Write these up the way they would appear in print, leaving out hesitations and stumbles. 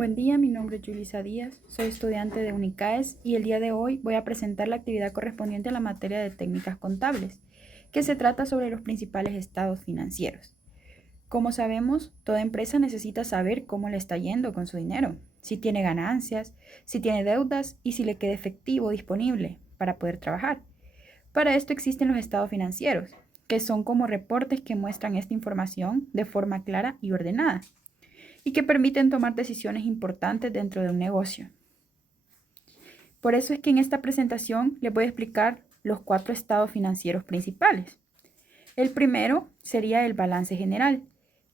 Buen día, mi nombre es Julissa Díaz, soy estudiante de Unicaes y el día de hoy voy a presentar la actividad correspondiente a la materia de técnicas contables, que se trata sobre los principales estados financieros. Como sabemos, toda empresa necesita saber cómo le está yendo con su dinero, si tiene ganancias, si tiene deudas y si le queda efectivo disponible para poder trabajar. Para esto existen los estados financieros, que son como reportes que muestran esta información de forma clara y ordenada y que permiten tomar decisiones importantes dentro de un negocio. Por eso es que en esta presentación les voy a explicar los 4 estados financieros principales. El primero sería el balance general,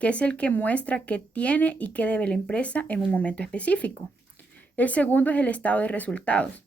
que es el que muestra qué tiene y qué debe la empresa en un momento específico. El segundo es el estado de resultados,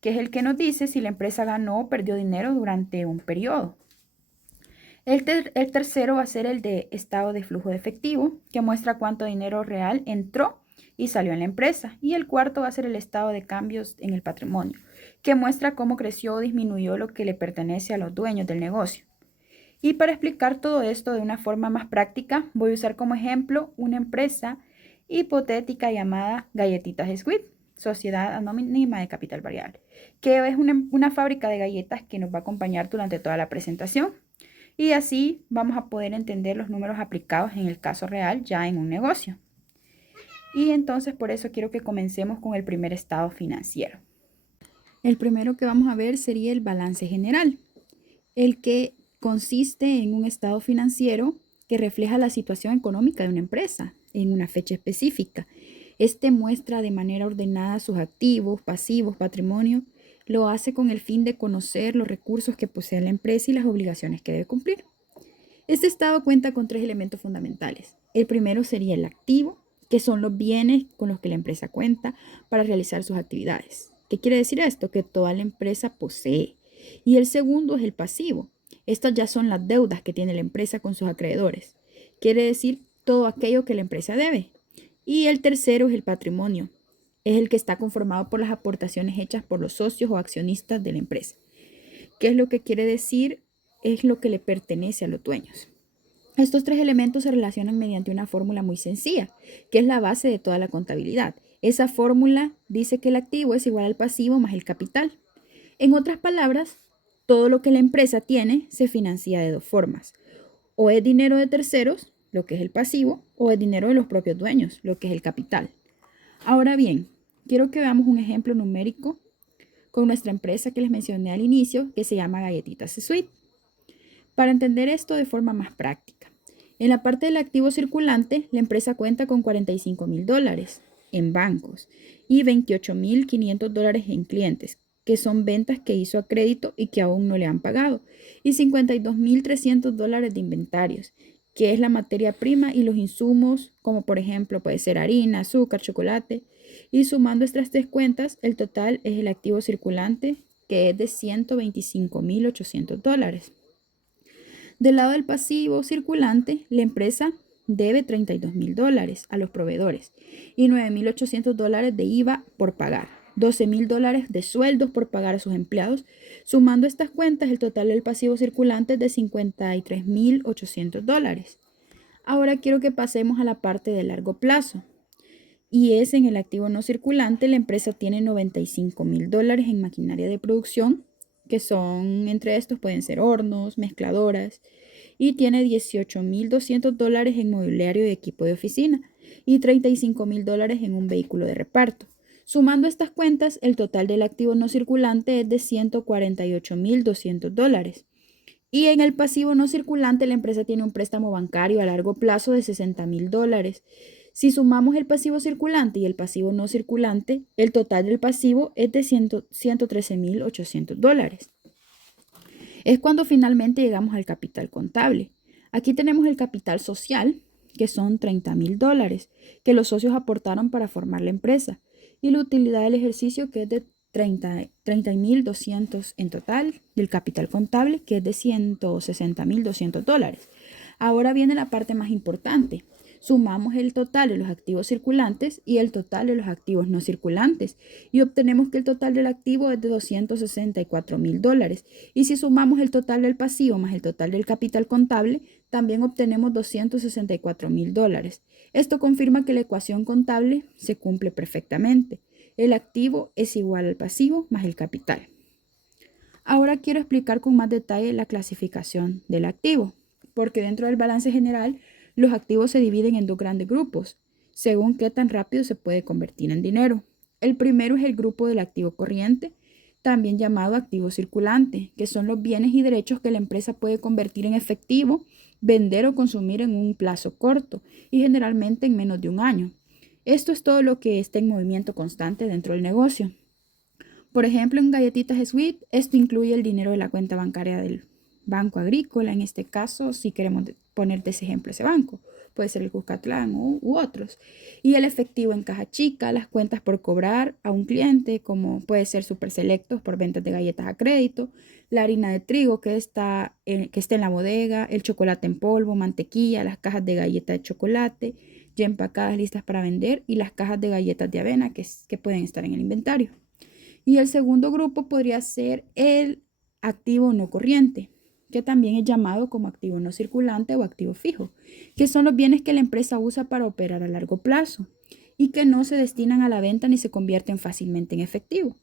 que es el que nos dice si la empresa ganó o perdió dinero durante un periodo. El tercero va a ser el de estado de flujo de efectivo, que muestra cuánto dinero real entró y salió en la empresa. Y el cuarto va a ser el estado de cambios en el patrimonio, que muestra cómo creció o disminuyó lo que le pertenece a los dueños del negocio. Y para explicar todo esto de una forma más práctica, voy a usar como ejemplo una empresa hipotética llamada Galletitas Squid, Sociedad Anónima de Capital Variable, que es una fábrica de galletas que nos va a acompañar durante toda la presentación. Y así vamos a poder entender los números aplicados en el caso real ya en un negocio. Y entonces por eso quiero que comencemos con el primer estado financiero. El primero que vamos a ver sería el balance general, el que consiste en un estado financiero que refleja la situación económica de una empresa en una fecha específica. Este muestra de manera ordenada sus activos, pasivos, patrimonio. Lo hace con el fin de conocer los recursos que posee la empresa y las obligaciones que debe cumplir. Este estado cuenta con 3 elementos fundamentales. El primero sería el activo, que son los bienes con los que la empresa cuenta para realizar sus actividades. ¿Qué quiere decir esto? Que toda la empresa posee. Y el segundo es el pasivo. Estas ya son las deudas que tiene la empresa con sus acreedores. Quiere decir todo aquello que la empresa debe. Y el tercero es el patrimonio. Es el que está conformado por las aportaciones hechas por los socios o accionistas de la empresa. ¿Qué es lo que quiere decir? Es lo que le pertenece a los dueños. Estos 3 elementos se relacionan mediante una fórmula muy sencilla, que es la base de toda la contabilidad. Esa fórmula dice que el activo es igual al pasivo más el capital. En otras palabras, todo lo que la empresa tiene se financia de 2 formas. O es dinero de terceros, lo que es el pasivo, o es dinero de los propios dueños, lo que es el capital. Ahora bien, quiero que veamos un ejemplo numérico con nuestra empresa que les mencioné al inicio, que se llama Galletitas Sweet. Para entender esto de forma más práctica, en la parte del activo circulante, la empresa cuenta con $45,000 en bancos y $28,500 en clientes, que son ventas que hizo a crédito y que aún no le han pagado, y $52,300 de inventarios, que es la materia prima y los insumos, como por ejemplo puede ser harina, azúcar, chocolate, y sumando estas 3 cuentas, el total es el activo circulante, que es de $125,800. Del lado del pasivo circulante, la empresa debe $32,000 a los proveedores y $9,800 de IVA por pagar, $12,000 de sueldos por pagar a sus empleados. Sumando estas cuentas, el total del pasivo circulante es de $53,800. Ahora quiero que pasemos a la parte de largo plazo. Y es en el activo no circulante, la empresa tiene $95,000 en maquinaria de producción, que son, entre estos pueden ser hornos, mezcladoras, y tiene $18,200 en mobiliario y equipo de oficina, y $35,000 en un vehículo de reparto. Sumando estas cuentas, el total del activo no circulante es de $148,200. Y en el pasivo no circulante, la empresa tiene un préstamo bancario a largo plazo de $60,000. Si sumamos el pasivo circulante y el pasivo no circulante, el total del pasivo es de $113,800. Es cuando finalmente llegamos al capital contable. Aquí tenemos el capital social, que son $30,000, que los socios aportaron para formar la empresa, y la utilidad del ejercicio, que es de 30,200 en total, del capital contable, que es de $160,200. Ahora viene la parte más importante. Sumamos el total de los activos circulantes y el total de los activos no circulantes y obtenemos que el total del activo es de $264,000. Y si sumamos el total del pasivo más el total del capital contable, también obtenemos $264,000. Esto confirma que la ecuación contable se cumple perfectamente. El activo es igual al pasivo más el capital. Ahora quiero explicar con más detalle la clasificación del activo, porque dentro del balance general los activos se dividen en dos grandes grupos, según qué tan rápido se puede convertir en dinero. El primero es el grupo del activo corriente, también llamado activo circulante, que son los bienes y derechos que la empresa puede convertir en efectivo, vender o consumir en un plazo corto y generalmente en menos de un año. Esto es todo lo que está en movimiento constante dentro del negocio. Por ejemplo, en Galletitas Sweet, esto incluye el dinero de la cuenta bancaria del Banco Agrícola, en este caso, si queremos poner de ese ejemplo ese banco, puede ser el Cuscatlán u otros. Y el efectivo en caja chica, las cuentas por cobrar a un cliente, como puede ser Super Selectos por ventas de galletas a crédito, la harina de trigo que está en la bodega, el chocolate en polvo, mantequilla, las cajas de galleta de chocolate, ya empacadas listas para vender, y las cajas de galletas de avena que pueden estar en el inventario. Y el segundo grupo podría ser el activo no corriente, que también es llamado como activo no circulante o activo fijo, que son los bienes que la empresa usa para operar a largo plazo y que no se destinan a la venta ni se convierten fácilmente en efectivo.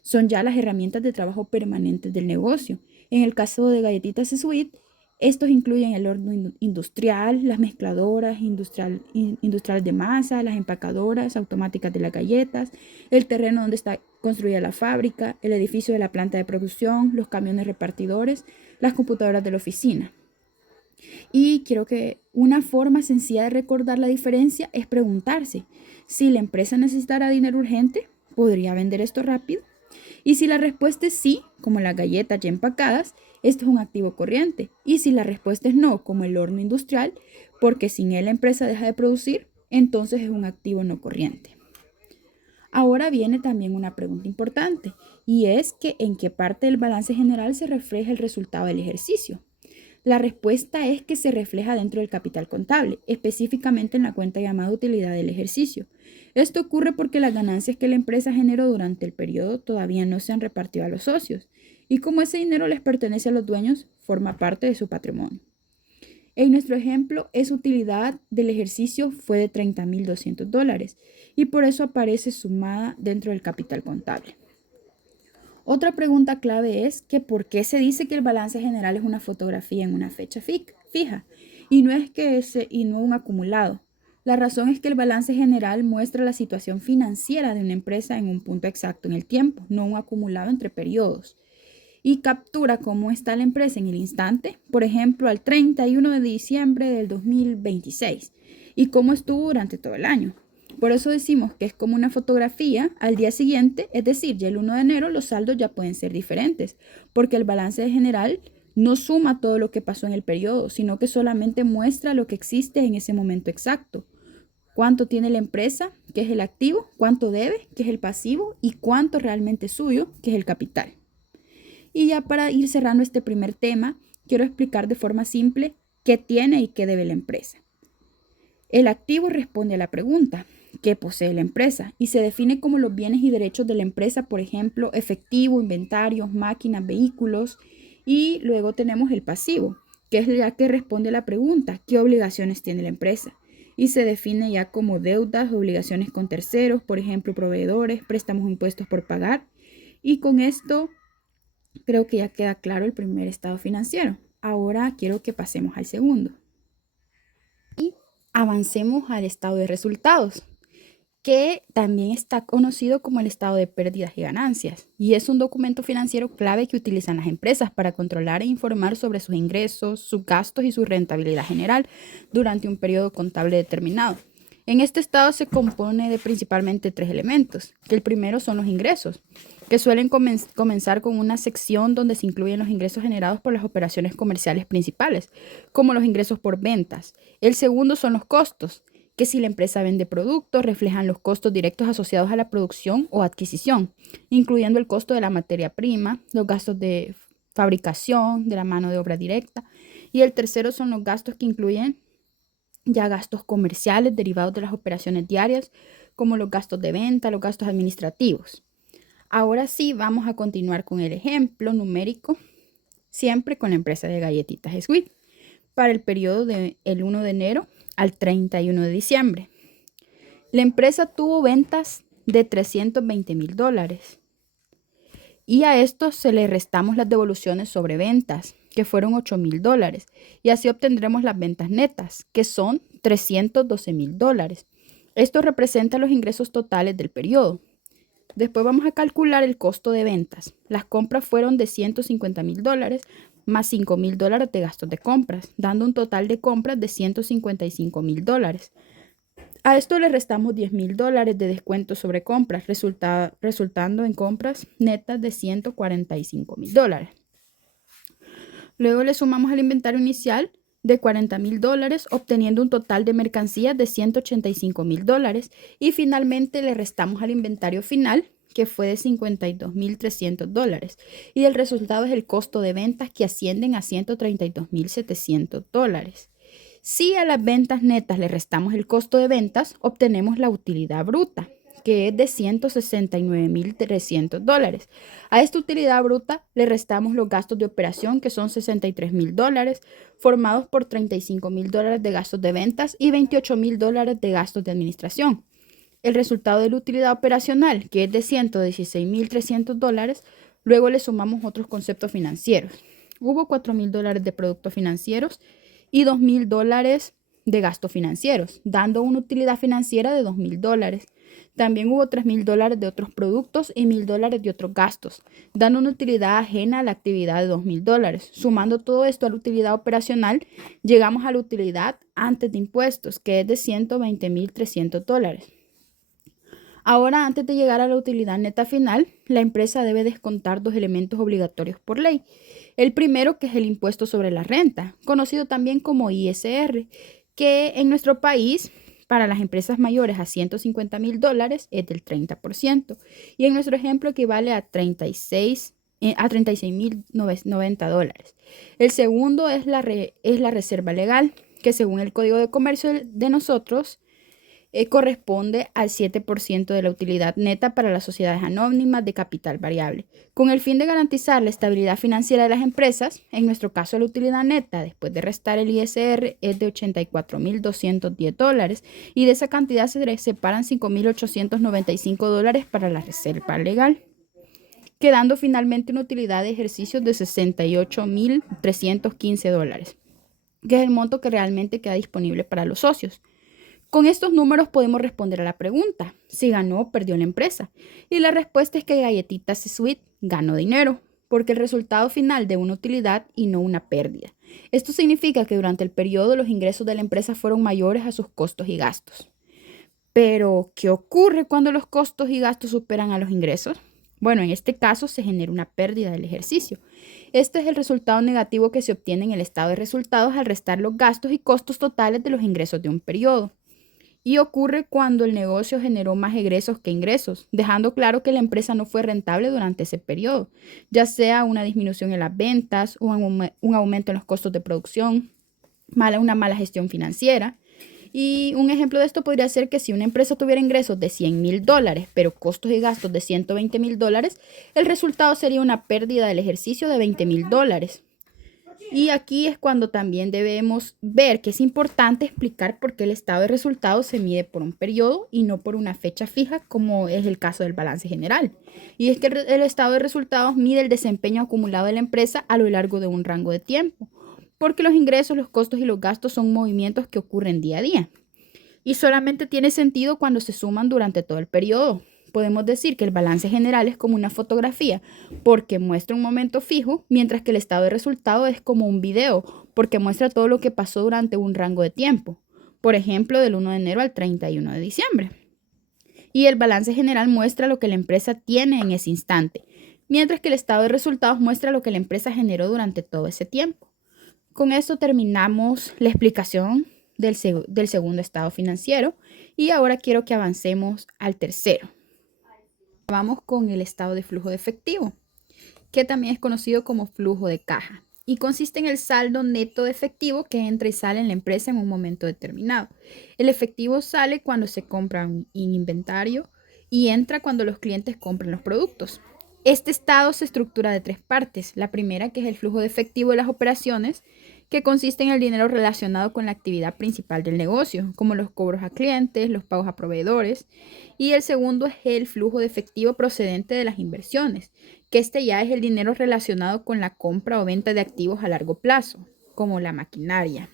Son ya las herramientas de trabajo permanentes del negocio. En el caso de Galletitas Sweet, estos incluyen el horno industrial, las mezcladoras industriales de masa, las empacadoras automáticas de las galletas, el terreno donde está construida la fábrica, el edificio de la planta de producción, los camiones repartidores, las computadoras de la oficina. Y quiero que una forma sencilla de recordar la diferencia es preguntarse, si la empresa necesitara dinero urgente, ¿podría vender esto rápido? Y si la respuesta es sí, como las galletas ya empacadas, esto es un activo corriente. Y si la respuesta es no, como el horno industrial, porque sin él la empresa deja de producir, entonces es un activo no corriente. Ahora viene también una pregunta importante, y es que ¿en qué parte del balance general se refleja el resultado del ejercicio? La respuesta es que se refleja dentro del capital contable, específicamente en la cuenta llamada utilidad del ejercicio. Esto ocurre porque las ganancias que la empresa generó durante el periodo todavía no se han repartido a los socios, y como ese dinero les pertenece a los dueños, forma parte de su patrimonio. En nuestro ejemplo, esa utilidad del ejercicio fue de $30,200 y por eso aparece sumada dentro del capital contable. Otra pregunta clave es que ¿por qué se dice que el balance general es una fotografía en una fecha fija y no un acumulado? La razón es que el balance general muestra la situación financiera de una empresa en un punto exacto en el tiempo, no un acumulado entre periodos. Y captura cómo está la empresa en el instante, por ejemplo, al 31 de diciembre del 2026 y cómo estuvo durante todo el año. Por eso decimos que es como una fotografía al día siguiente, es decir, ya el 1 de enero los saldos ya pueden ser diferentes, porque el balance general no suma todo lo que pasó en el periodo, sino que solamente muestra lo que existe en ese momento exacto. Cuánto tiene la empresa, que es el activo, cuánto debe, que es el pasivo, y cuánto realmente es suyo, que es el capital. Y ya para ir cerrando este primer tema, quiero explicar de forma simple qué tiene y qué debe la empresa. El activo responde a la pregunta, ¿qué posee la empresa? Y se define como los bienes y derechos de la empresa, por ejemplo, efectivo, inventarios, máquinas, vehículos. Y luego tenemos el pasivo, que es ya que responde a la pregunta, ¿qué obligaciones tiene la empresa? Y se define ya como deudas, obligaciones con terceros, por ejemplo, proveedores, préstamos o impuestos por pagar. Y con esto creo que ya queda claro el primer estado financiero. Ahora quiero que pasemos al segundo. Y avancemos al estado de resultados, que también está conocido como el estado de pérdidas y ganancias. Y es un documento financiero clave que utilizan las empresas para controlar e informar sobre sus ingresos, sus gastos y su rentabilidad general durante un periodo contable determinado. En este estado se compone de principalmente tres elementos, que el primero son los ingresos, que suelen comenzar con una sección donde se incluyen los ingresos generados por las operaciones comerciales principales, como los ingresos por ventas. El segundo son los costos, que si la empresa vende productos, reflejan los costos directos asociados a la producción o adquisición, incluyendo el costo de la materia prima, los gastos de fabricación, de la mano de obra directa. Y el tercero son los gastos que incluyen ya gastos comerciales derivados de las operaciones diarias, como los gastos de venta, los gastos administrativos. Ahora sí, vamos a continuar con el ejemplo numérico, siempre con la empresa de galletitas Sweet, para el periodo del 1 de enero al 31 de diciembre. La empresa tuvo ventas de $320,000 y a esto se le restamos las devoluciones sobre ventas, que fueron $8,000, y así obtendremos las ventas netas, que son $312,000. Esto representa los ingresos totales del periodo. Después vamos a calcular el costo de ventas. Las compras fueron de $150,000 más $5,000 de gastos de compras, dando un total de compras de $155,000. A esto le restamos $10,000 de descuento sobre compras, resultando en compras netas de $145,000. Luego le sumamos al inventario inicial de $40,000, obteniendo un total de mercancías de $185,000. Y finalmente le restamos al inventario final, que fue de $52,300. Y el resultado es el costo de ventas, que ascienden a $132,700. Si a las ventas netas le restamos el costo de ventas, obtenemos la utilidad bruta, que es de $169,300. A esta utilidad bruta le restamos los gastos de operación, que son $63,000, formados por $35,000 de gastos de ventas y $28,000 de gastos de administración. El resultado de la utilidad operacional, que es de $116,300, luego le sumamos otros conceptos financieros. Hubo $4,000 de productos financieros y $2,000 de gastos financieros, dando una utilidad financiera de $2,000. También hubo $3,000 de otros productos y $1,000 de otros gastos, dando una utilidad ajena a la actividad de $2,000. Sumando todo esto a la utilidad operacional, llegamos a la utilidad antes de impuestos, que es de $120,300. Ahora, antes de llegar a la utilidad neta final, la empresa debe descontar dos elementos obligatorios por ley. El primero, que es el impuesto sobre la renta, conocido también como ISR, que en nuestro país, para las empresas mayores a $150,000 es del 30%, y en nuestro ejemplo equivale a $36,090. El segundo es la reserva legal, que según el Código de Comercio de nosotros, corresponde al 7% de la utilidad neta para las sociedades anónimas de capital variable. Con el fin de garantizar la estabilidad financiera de las empresas, en nuestro caso la utilidad neta después de restar el ISR es de $84,210, y de esa cantidad se separan $5,895 para la reserva legal, quedando finalmente una utilidad de ejercicios de $68,315, que es el monto que realmente queda disponible para los socios. Con estos números podemos responder a la pregunta, si ganó o perdió la empresa. Y la respuesta es que Galletitas Sweet ganó dinero, porque el resultado final de una utilidad y no una pérdida. Esto significa que durante el periodo los ingresos de la empresa fueron mayores a sus costos y gastos. Pero, ¿qué ocurre cuando los costos y gastos superan a los ingresos? Bueno, en este caso se genera una pérdida del ejercicio. Este es el resultado negativo que se obtiene en el estado de resultados al restar los gastos y costos totales de los ingresos de un periodo. Y ocurre cuando el negocio generó más egresos que ingresos, dejando claro que la empresa no fue rentable durante ese periodo, ya sea una disminución en las ventas, un aumento en los costos de producción, una mala gestión financiera. Y un ejemplo de esto podría ser que si una empresa tuviera ingresos de $100,000, pero costos y gastos de $120,000, el resultado sería una pérdida del ejercicio de $20,000. Y aquí es cuando también debemos ver que es importante explicar por qué el estado de resultados se mide por un periodo y no por una fecha fija, como es el caso del balance general. Y es que el estado de resultados mide el desempeño acumulado de la empresa a lo largo de un rango de tiempo, porque los ingresos, los costos y los gastos son movimientos que ocurren día a día. Y solamente tiene sentido cuando se suman durante todo el periodo. Podemos decir que el balance general es como una fotografía porque muestra un momento fijo, mientras que el estado de resultado es como un video porque muestra todo lo que pasó durante un rango de tiempo. Por ejemplo, del 1 de enero al 31 de diciembre. Y el balance general muestra lo que la empresa tiene en ese instante, mientras que el estado de resultados muestra lo que la empresa generó durante todo ese tiempo. Con esto terminamos la explicación del segundo estado financiero y ahora quiero que avancemos al tercero. Vamos con el estado de flujo de efectivo, que también es conocido como flujo de caja. y consiste en el saldo neto de efectivo que entra y sale en la empresa en un momento determinado. El efectivo sale cuando se compra un inventario y entra cuando los clientes compran los productos. Este estado se estructura de tres partes. La primera, que es el flujo de efectivo de las operaciones, que consiste en el dinero relacionado con la actividad principal del negocio, como los cobros a clientes, los pagos a proveedores. Y el segundo es el flujo de efectivo procedente de las inversiones, que este ya es el dinero relacionado con la compra o venta de activos a largo plazo, como la maquinaria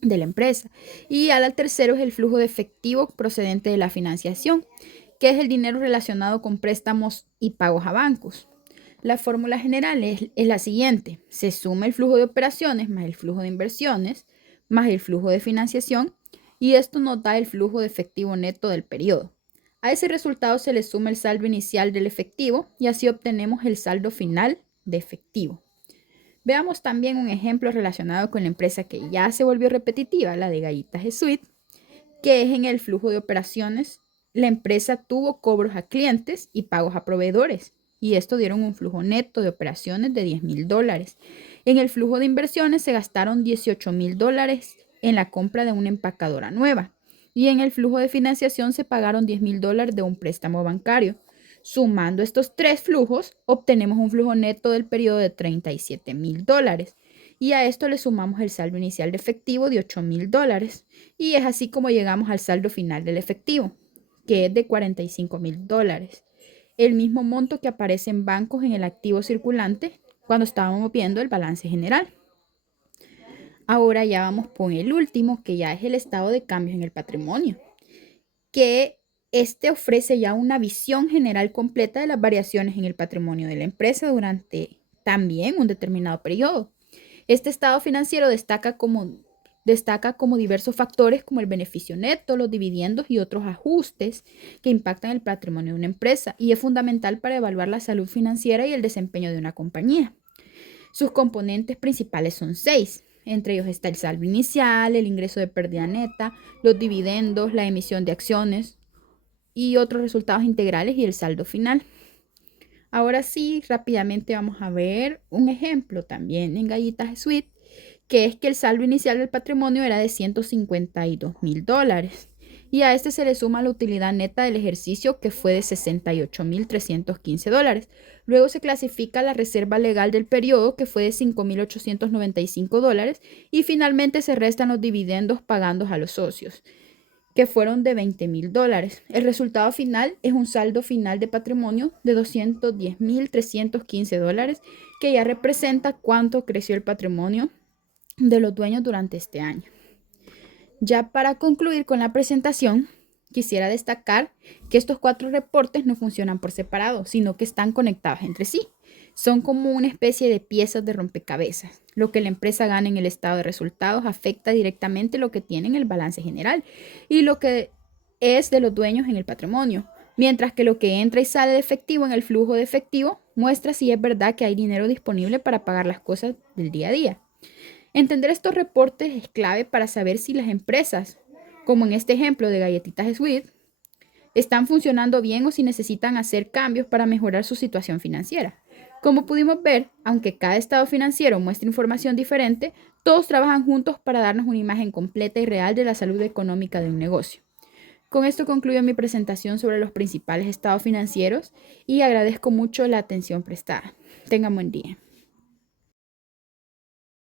de la empresa. Y al tercero es el flujo de efectivo procedente de la financiación, que es el dinero relacionado con préstamos y pagos a bancos. La fórmula general es la siguiente: se suma el flujo de operaciones más el flujo de inversiones más el flujo de financiación, y esto nos da el flujo de efectivo neto del periodo. A ese resultado se le suma el saldo inicial del efectivo y así obtenemos el saldo final de efectivo. Veamos también un ejemplo relacionado con la empresa que ya se volvió repetitiva, la de Galletas Sweet, que es en el flujo de operaciones. La empresa tuvo cobros a clientes y pagos a proveedores, y esto dieron un flujo neto de operaciones de $10,000. En el flujo de inversiones se gastaron $18,000 en la compra de una empacadora nueva, y en el flujo de financiación se pagaron $10,000 de un préstamo bancario. Sumando estos tres flujos, obtenemos un flujo neto del periodo de $37,000. Y a esto le sumamos el saldo inicial de efectivo de $8,000. Y es así como llegamos al saldo final del efectivo, que es de $45,000. El mismo monto que aparece en bancos en el activo circulante cuando estábamos viendo el balance general. Ahora ya vamos con el último, que ya es el estado de cambios en el patrimonio, que este ofrece ya una visión general completa de las variaciones en el patrimonio de la empresa durante también un determinado periodo. Este estado financiero destaca como diversos factores como el beneficio neto, los dividendos y otros ajustes que impactan el patrimonio de una empresa, y es fundamental para evaluar la salud financiera y el desempeño de una compañía. Sus componentes principales son 6. Entre ellos está el saldo inicial, el ingreso de pérdida neta, los dividendos, la emisión de acciones y otros resultados integrales y el saldo final. Ahora sí, rápidamente vamos a ver un ejemplo también en Galletas Sweet, que es que el saldo inicial del patrimonio era de $152,000 y a este se le suma la utilidad neta del ejercicio, que fue de $68,315. Luego se clasifica la reserva legal del periodo, que fue de $5,895, y finalmente se restan los dividendos pagados a los socios, que fueron de $20,000. El resultado final es un saldo final de patrimonio de $210,315, que ya representa cuánto creció el patrimonio de los dueños durante este año. Ya para concluir con la presentación, quisiera destacar que estos 4 reportes no funcionan por separado, sino que están conectados entre sí. Son como una especie de piezas de rompecabezas. Lo que la empresa gana en el estado de resultados afecta directamente lo que tiene en el balance general y lo que es de los dueños en el patrimonio, mientras que lo que entra y sale de efectivo en el flujo de efectivo muestra si es verdad que hay dinero disponible para pagar las cosas del día a día. Entender estos reportes es clave para saber si las empresas, como en este ejemplo de Galletitas Sweet, están funcionando bien o si necesitan hacer cambios para mejorar su situación financiera. Como pudimos ver, aunque cada estado financiero muestra información diferente, todos trabajan juntos para darnos una imagen completa y real de la salud económica de un negocio. Con esto concluyo mi presentación sobre los principales estados financieros y agradezco mucho la atención prestada. Tengan buen día.